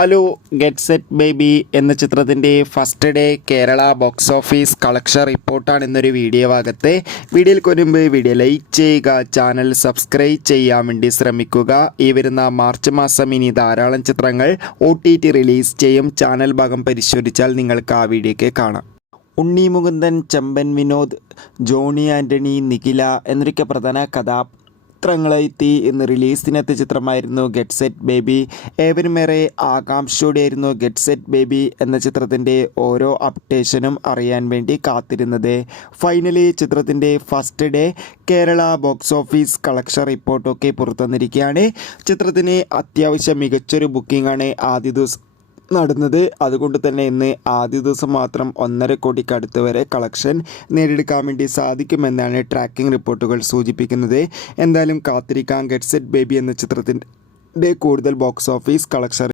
Hello, get set baby എന്ന ചിത്രത്തിൻ്റെ first day Kerala box office collection റിപ്പോർട്ടാണ് ഇന്നൊരു വീഡിയോ ഭാഗത്തെ. വീഡിയോയിൽ കൊരുമ്പ് വീഡിയോ ലൈക്ക് ചെയ്യുക, ചാനൽ സബ്സ്ക്രൈബ് ചെയ്യാൻ വേണ്ടി ശ്രമിക്കുക. ഈ വരുന്ന മാർച്ച് മാസം ഇനി ധാരാളം ചിത്രങ്ങൾ OTT റിലീസ് ചെയ്യും. ചാനൽ ഭാഗം പരിശോധിച്ചാൽ നിങ്ങൾക്ക് ആ വീഡിയോയ്ക്ക് കാണാം. ഉണ്ണി മുകുന്ദൻ, ചെമ്പൻ വിനോദ്, ജോണി ആൻ്റണി, നിഖില എന്നൊക്കെ പ്രധാന ചിത്രങ്ങളെത്തി ഇന്ന് റിലീസിനെത്തിയ ചിത്രമായിരുന്നു ഗെറ്റ് സെറ്റ് ബേബി. ഏവരുമേറെ ആകാംക്ഷയോടെയായിരുന്നു ഗെറ്റ് സെറ്റ് ബേബി എന്ന ചിത്രത്തിൻ്റെ ഓരോ അപ്ഡേഷനും അറിയാൻ വേണ്ടി കാത്തിരുന്നത്. ഫൈനലി ചിത്രത്തിൻ്റെ first day Kerala box office collection റിപ്പോർട്ടൊക്കെ പുറത്തുവന്നിരിക്കുകയാണ്. ചിത്രത്തിന് അത്യാവശ്യം മികച്ചൊരു ബുക്കിംഗാണ് ആദ്യ ദിവസം നടന്നത്. അതുകൊണ്ട് തന്നെ ഇന്ന് ആദ്യ ദിവസം മാത്രം 1.5 കോടിക്ക് അടുത്ത് വരെ കളക്ഷൻ നേടിയെടുക്കാൻ വേണ്ടി സാധിക്കുമെന്നാണ് ട്രാക്കിംഗ് റിപ്പോർട്ടുകൾ സൂചിപ്പിക്കുന്നത്. എന്തായാലും കാത്തിരിക്കാം ഗെറ്റ് സെറ്റ് ബേബി എന്ന ചിത്രത്തിൻ്റെ കൂടുതൽ ബോക്സ് ഓഫീസ് കളക്ഷൻ